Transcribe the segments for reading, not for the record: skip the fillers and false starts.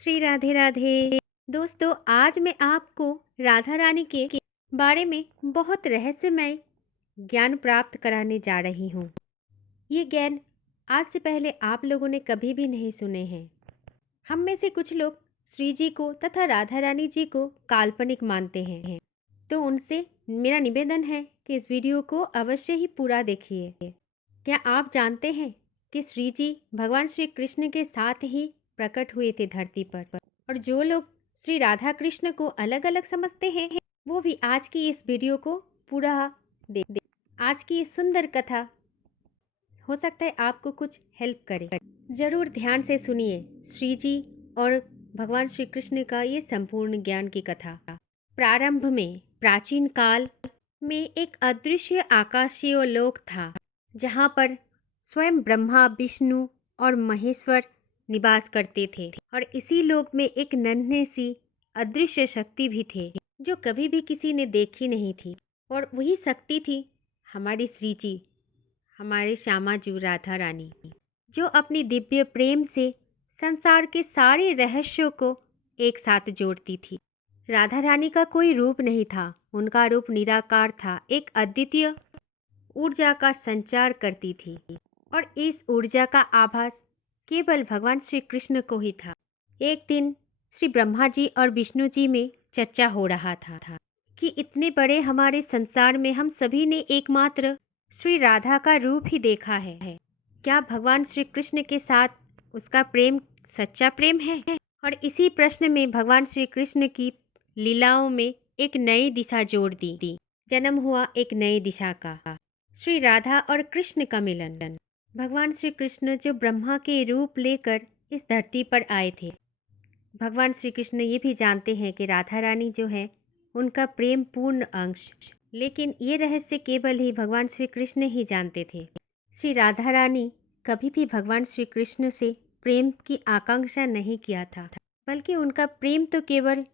श्री राधे राधे। दोस्तों, आज मैं आपको राधा रानी के बारे में बहुत रहस्यमय ज्ञान प्राप्त कराने जा रही हूँ। ये ज्ञान आज से पहले आप लोगों ने कभी भी नहीं सुने हैं। हम में से कुछ लोग श्री जी को तथा राधा रानी जी को काल्पनिक मानते हैं, तो उनसे मेरा निवेदन है कि इस वीडियो को अवश्य ही पूरा देखिए। क्या आप जानते हैं कि श्री जी भगवान श्री कृष्ण के साथ ही प्रकट हुए थे धरती पर, और जो लोग श्री राधा कृष्ण को अलग अलग समझते हैं वो भी आज की इस वीडियो को पूरा देख। आज की इस सुंदर कथा हो सकता है आपको कुछ हेल्प करे। जरूर ध्यान से सुनिए श्री जी और भगवान श्री कृष्ण का ये संपूर्ण ज्ञान की कथा। प्रारंभ में प्राचीन काल में एक अदृश्य आकाशीय लोक था, जहाँ पर स्वयं ब्रह्मा, विष्णु और महेश्वर निवास करते थे। और इसी लोक में एक नन्हे सी अदृश्य शक्ति भी थे, जो कभी भी किसी ने देखी नहीं थी। और वही शक्ति थी हमारी श्री जी, हमारे श्यामा जी राधा रानी, जो अपनी दिव्य प्रेम से संसार के सारे रहस्यों को एक साथ जोड़ती थी। राधा रानी का कोई रूप नहीं था, उनका रूप निराकार था, एक अद्वितीय ऊर्जा का संचार करती थी। और इस ऊर्जा का आभास केवल भगवान श्री कृष्ण को ही था। एक दिन श्री ब्रह्मा जी और विष्णु जी में चर्चा हो रहा था कि इतने बड़े हमारे संसार में हम सभी ने एकमात्र श्री राधा का रूप ही देखा है। क्या भगवान श्री कृष्ण के साथ उसका प्रेम सच्चा प्रेम है? और इसी प्रश्न में भगवान श्री कृष्ण की लीलाओं में एक नई दिशा जोड़ दी। जन्म हुआ एक नई दिशा का, श्री राधा और कृष्ण का मिलन। भगवान श्री कृष्ण जो ब्रह्मा के रूप लेकर इस धरती पर आए थे, भगवान श्री कृष्ण ये भी जानते हैं कि राधा रानी जो है उनका प्रेम पूर्ण अंश, लेकिन ये रहस्य केवल ही भगवान श्री कृष्ण ही जानते थे। श्री राधा रानी कभी भी भगवान श्री कृष्ण से प्रेम की आकांक्षा नहीं किया था, बल्कि उनका प्रेम तो केवल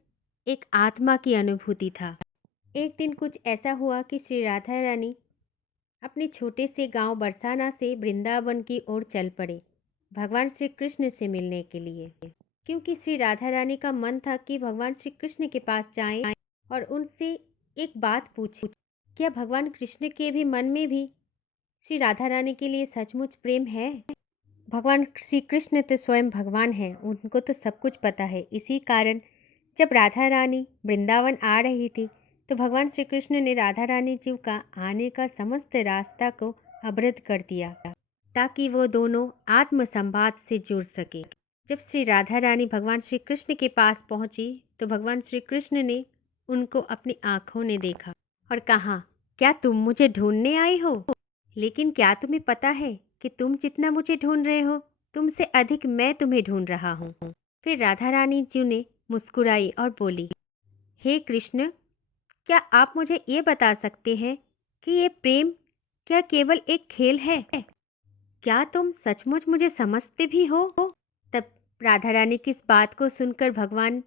एक आत्मा की अनुभूति था। एक दिन कुछ ऐसा हुआ कि श्री राधा रानी अपने छोटे से गांव बरसाना से वृंदावन की ओर चल पड़े, भगवान श्री कृष्ण से मिलने के लिए। क्योंकि श्री राधा रानी का मन था कि भगवान श्री कृष्ण के पास जाएं और उनसे एक बात पूछें, क्या भगवान कृष्ण के भी मन में भी श्री राधा रानी के लिए सचमुच प्रेम है? भगवान श्री कृष्ण तो स्वयं भगवान हैं, उनको तो सब कुछ पता है। इसी कारण जब राधा रानी वृंदावन आ रही थी, तो भगवान श्री कृष्ण ने राधा रानी जी का आने का समस्त रास्ता को अवरुद्ध कर दिया, ताकि वो दोनों आत्म संवाद से जुड़ सके। जब श्री राधा रानी भगवान श्री कृष्ण के पास पहुंची, तो भगवान श्री कृष्ण ने उनको अपनी आंखों ने देखा और कहा, क्या तुम मुझे ढूंढने आई हो? लेकिन क्या तुम्हें पता है कि तुम जितना मुझे ढूंढ रहे हो, तुमसे अधिक मैं तुम्हें ढूंढ रहा हूँ। फिर राधा रानी जी ने मुस्कुराई और बोली, हे कृष्ण, क्या आप मुझे ये बता सकते हैं कि ये प्रेम क्या केवल एक खेल है? क्या तुम सचमुच मुझे समझते भी हो? तब राधा रानी की इस बात को सुनकर भगवान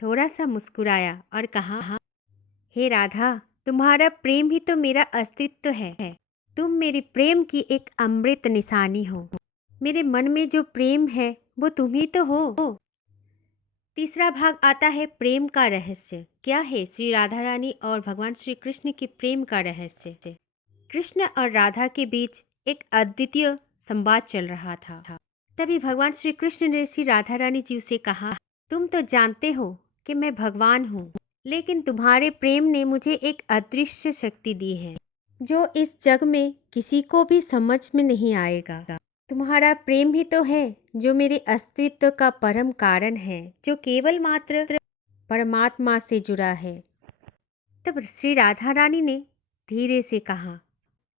थोड़ा सा मुस्कुराया और कहा, हे राधा, तुम्हारा प्रेम ही तो मेरा अस्तित्व है। तुम मेरी प्रेम की एक अमृत निशानी हो। मेरे मन में जो प्रेम है वो तुम ही तो हो। तीसरा भाग आता है प्रेम का रहस्य। क्या है श्री राधा रानी और भगवान श्री कृष्ण के प्रेम का रहस्य? कृष्ण और राधा के बीच एक अद्वितीय संवाद चल रहा था। तभी भगवान श्री कृष्ण ने श्री राधा रानी जी से कहा, तुम तो जानते हो कि मैं भगवान हूँ, लेकिन तुम्हारे प्रेम ने मुझे एक अदृश्य शक्ति दी है, जो इस जग में किसी को भी समझ में नहीं आएगा। तुम्हारा प्रेम ही तो है जो मेरे अस्तित्व का परम कारण है, जो केवल मात्र परमात्मा से जुड़ा है। तब श्री राधा रानी ने धीरे से कहा,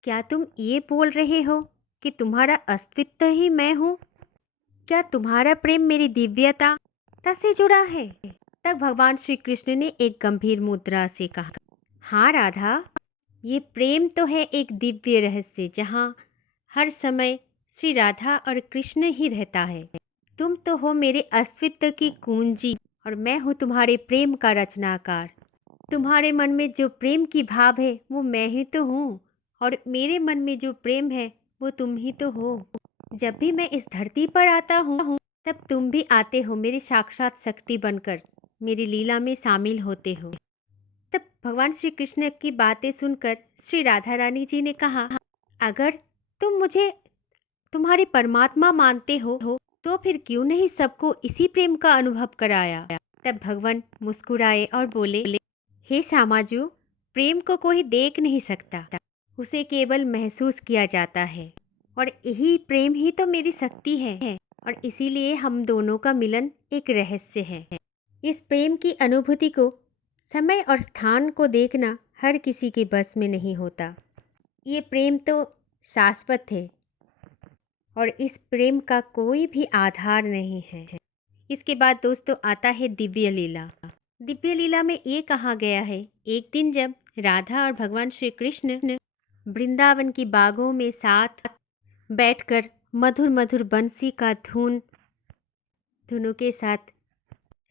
क्या तुम ये बोल रहे हो कि तुम्हारा अस्तित्व ही मैं हूँ? क्या तुम्हारा प्रेम मेरी दिव्यता से जुड़ा है? तब भगवान श्री कृष्ण ने एक गंभीर मुद्रा से कहा, हाँ राधा, ये प्रेम तो है एक दिव्य रहस्य, जहाँ हर समय श्री राधा और कृष्ण ही रहता है। तुम तो हो मेरे अस्तित्व की कुंजी और मैं हूँ तुम्हारे प्रेम का रचनाकार। तुम्हारे मन में जो प्रेम की भाव है वो मैं ही तो हूँ, और मेरे मन में जो प्रेम है वो तुम ही तो हो। जब भी मैं इस धरती पर आता हूँ तब तुम भी आते हो मेरी साक्षात शक्ति बनकर, मेरी लीला में शामिल होते हो। तब भगवान श्री कृष्ण की बातें सुनकर श्री राधा रानी जी ने कहा, अगर तुम मुझे तुम्हारे परमात्मा मानते हो तो फिर क्यों नहीं सबको इसी प्रेम का अनुभव कराया। तब भगवान मुस्कुराए और बोले, हे श्यामाजू, प्रेम को कोई देख नहीं सकता, उसे केवल महसूस किया जाता है और यही प्रेम ही तो मेरी शक्ति है और इसीलिए हम दोनों का मिलन एक रहस्य है। इस प्रेम की अनुभूति को समय और स्थान को देखना हर किसी के बस में नहीं होता। ये प्रेम तो शाश्वत है और इस प्रेम का कोई भी आधार नहीं है। इसके बाद दोस्तों आता है दिव्य लीला। दिव्य लीला में ये कहा गया है, एक दिन जब राधा और भगवान श्री कृष्ण वृंदावन की बागों में साथ बैठकर मधुर मधुर बंसी का धुनों के साथ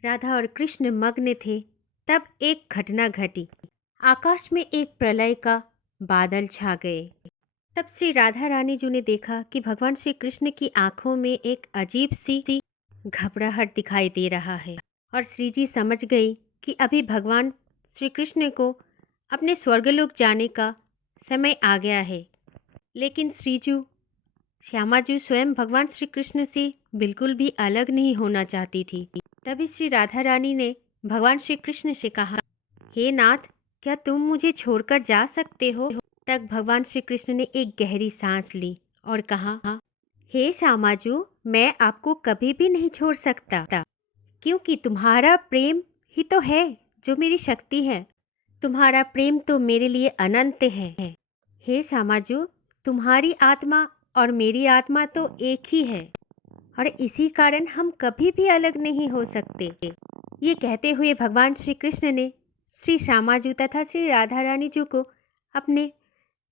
राधा और कृष्ण मग्न थे, तब एक घटना घटी। आकाश में एक प्रलय का बादल छा गए। तब श्री राधा रानी जी ने देखा कि भगवान श्री कृष्ण की आंखों में एक अजीब सी घबराहट दिखाई दे रहा है और श्री जी समझ गई कि अभी भगवान श्री कृष्ण को अपने स्वर्गलोक जाने का समय आ गया है। लेकिन श्यामाजू स्वयं भगवान श्री कृष्ण से बिल्कुल भी अलग नहीं होना चाहती थी। तभी श्री राधा रानी ने भगवान श्री कृष्ण से कहा, हे नाथ, क्या तुम मुझे छोड़कर जा सकते हो। तब भगवान श्री कृष्ण ने एक गहरी सांस ली और कहा, हे श्यामाजू, मैं आपको कभी भी नहीं छोड़ सकता, क्योंकि तुम्हारा प्रेम ही तो है जो मेरी शक्ति है। तुम्हारा प्रेम तो मेरे लिए अनंत है। हे श्यामाजू, तुम्हारी आत्मा और मेरी आत्मा तो एक ही है और इसी कारण हम कभी भी अलग नहीं हो सकते। ये कहते हुए भगवान श्री कृष्ण ने श्री श्यामाजू तथा श्री राधा रानी जी को अपने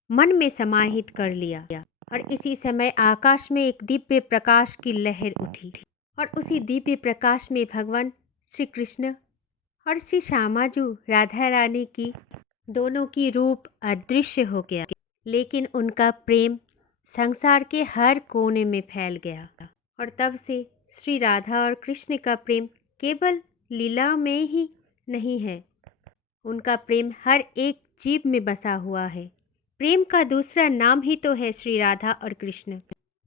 मन में समाहित कर लिया और इसी समय आकाश में एक दिव्य प्रकाश की लहर उठी और उसी दिव्य प्रकाश में भगवान श्री कृष्ण और श्री श्यामाजू राधा रानी की दोनों की रूप अदृश्य हो गया, लेकिन उनका प्रेम संसार के हर कोने में फैल गया और तब से श्री राधा और कृष्ण का प्रेम केवल लीला में ही नहीं है, उनका प्रेम हर एक जीव में बसा हुआ है। प्रेम का दूसरा नाम ही तो है श्री राधा और कृष्ण।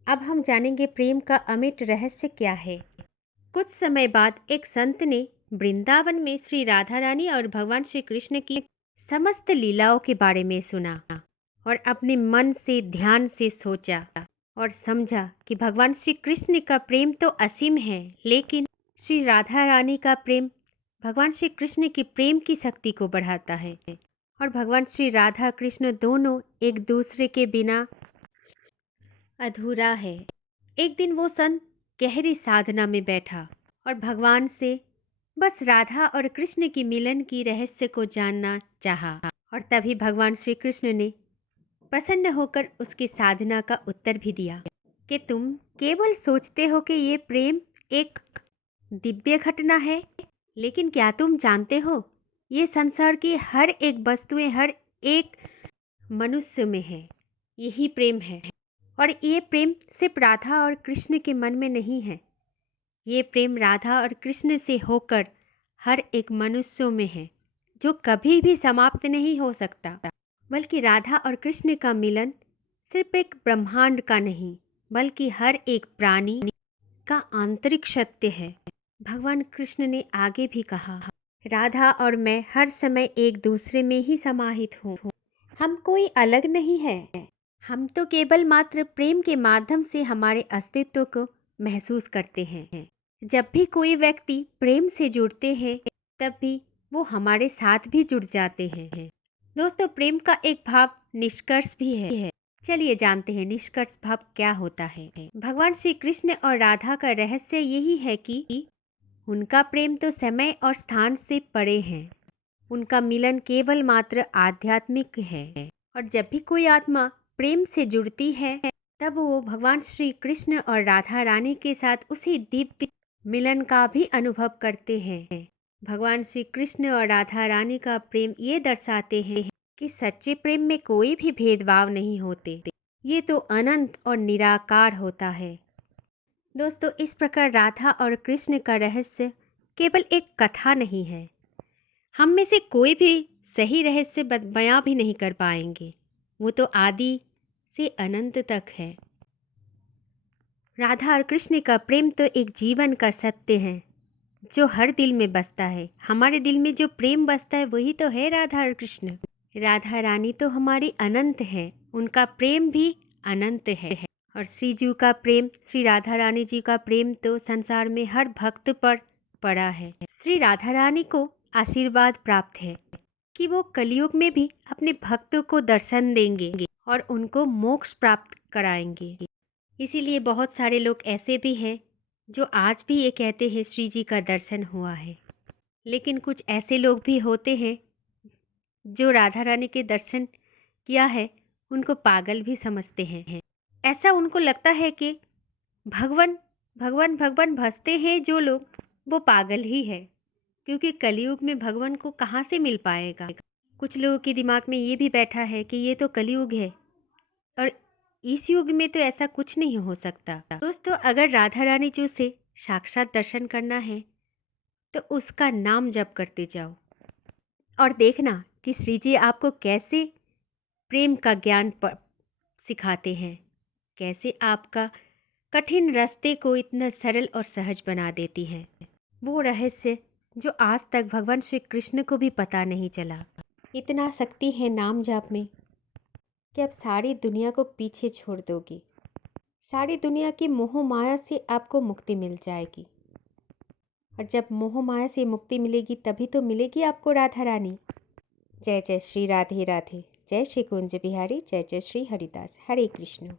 अब हम जानेंगे प्रेम का अमिट रहस्य क्या है। कुछ समय बाद एक संत ने वृंदावन में श्री राधा रानी और भगवान श्री कृष्ण की समस्त लीलाओं के बारे में सुना और अपने मन से ध्यान से सोचा और समझा कि भगवान श्री कृष्ण का प्रेम तो असीम है, लेकिन श्री राधा रानी का प्रेम भगवान श्री कृष्ण की प्रेम की शक्ति को बढ़ाता है और भगवान श्री राधा कृष्ण दोनों एक दूसरे के बिना अधूरा है। एक दिन वो संत गहरी साधना में बैठा और भगवान से बस राधा और कृष्ण की मिलन की रहस्य को जानना चाहा और तभी भगवान श्री कृष्ण ने प्रसन्न होकर उसकी साधना का उत्तर भी दिया कि तुम केवल सोचते हो कि ये प्रेम एक दिव्य घटना है, लेकिन क्या तुम जानते हो ये संसार की हर एक वस्तुएं हर एक मनुष्य में है, यही प्रेम है। और ये प्रेम सिर्फ राधा और कृष्ण के मन में नहीं है, ये प्रेम राधा और कृष्ण से होकर हर एक मनुष्यों में है, जो कभी भी समाप्त नहीं हो सकता। बल्कि राधा और कृष्ण का मिलन सिर्फ एक ब्रह्मांड का नहीं, बल्कि हर एक प्राणी का आंतरिक सत्य है। भगवान कृष्ण ने आगे भी कहा, राधा और मैं हर समय एक दूसरे में ही समाहित हूँ, हम कोई अलग नहीं है। हम तो केवल मात्र प्रेम के माध्यम से हमारे अस्तित्व को महसूस करते हैं। जब भी कोई व्यक्ति प्रेम से जुड़ते हैं, तब भी वो हमारे साथ भी जुड़ जाते हैं। दोस्तों, प्रेम का एक भाव निष्कर्ष भी है। चलिए जानते हैं निष्कर्ष भाव क्या होता है। भगवान श्री कृष्ण और राधा का रहस्य यही है कि उनका प्रेम तो समय और स्थान से परे है। उनका मिलन केवल मात्र आध्यात्मिक है और जब भी कोई आत्मा प्रेम से जुड़ती है, तब वो भगवान श्री कृष्ण और राधा रानी के साथ उसी दिव्य मिलन का भी अनुभव करते हैं। भगवान श्री कृष्ण और राधा रानी का प्रेम ये दर्शाते हैं कि सच्चे प्रेम में कोई भी भेदभाव नहीं होते, ये तो अनंत और निराकार होता है। दोस्तों, इस प्रकार राधा और कृष्ण का रहस्य केवल एक कथा नहीं है। हम में से कोई भी सही रहस्य बयां भी नहीं कर पाएंगे। वो तो आदि से अनंत तक है। राधा और कृष्ण का प्रेम तो एक जीवन का सत्य है जो हर दिल में बसता है। हमारे दिल में जो प्रेम बसता है वही तो है राधा और कृष्ण। राधा रानी तो हमारी अनंत है, उनका प्रेम भी अनंत है। और श्री जी का प्रेम, श्री राधा रानी जी का प्रेम तो संसार में हर भक्त पर पड़ा है। श्री राधा रानी को आशीर्वाद प्राप्त है कि वो कलयुग में भी अपने भक्तों को दर्शन देंगे और उनको मोक्ष प्राप्त कराएंगे। इसीलिए बहुत सारे लोग ऐसे भी हैं जो आज भी ये कहते हैं श्री जी का दर्शन हुआ है। लेकिन कुछ ऐसे लोग भी होते हैं जो राधा रानी के दर्शन किया है उनको पागल भी समझते हैं। ऐसा उनको लगता है कि भगवान भगवान भगवान भजते हैं जो लोग, वो पागल ही है, क्योंकि कलयुग में भगवान को कहाँ से मिल पाएगा। कुछ लोगों के दिमाग में ये भी बैठा है कि ये तो कलयुग है और इस युग में तो ऐसा कुछ नहीं हो सकता। दोस्तों, अगर राधा रानी जी से साक्षात दर्शन करना है तो उसका नाम जप करते जाओ और देखना कि श्री जी आपको कैसे प्रेम का ज्ञान सिखाते हैं, कैसे आपका कठिन रास्ते को इतना सरल और सहज बना देती है। वो रहस्य जो आज तक भगवान श्री कृष्ण को भी पता नहीं चला। इतना शक्ति है नाम जाप में कि आप सारी दुनिया को पीछे छोड़ दोगे। सारी दुनिया की मोह माया से आपको मुक्ति मिल जाएगी। और जब मोह माया से मुक्ति मिलेगी तभी तो मिलेगी आपको राधा रानी। जय जय श्री राधे राधे। जय श्री कुंज बिहारी। जय जय श्री हरिदास। हरे कृष्ण।